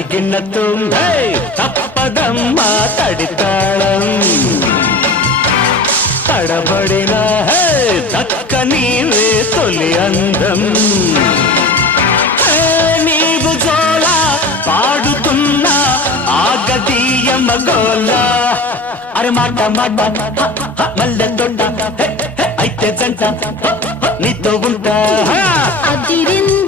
తదిగినతో తప్పదమ్మా తడితాళం తడబడిన దక్క నీవే తొలి అందం నీవు జోలా పాడుతున్నా ఆగదీయ మగోలా అరే మాట మాట మల్లె తొండ అయితే జంట నీతో ఉంటా అదిరింద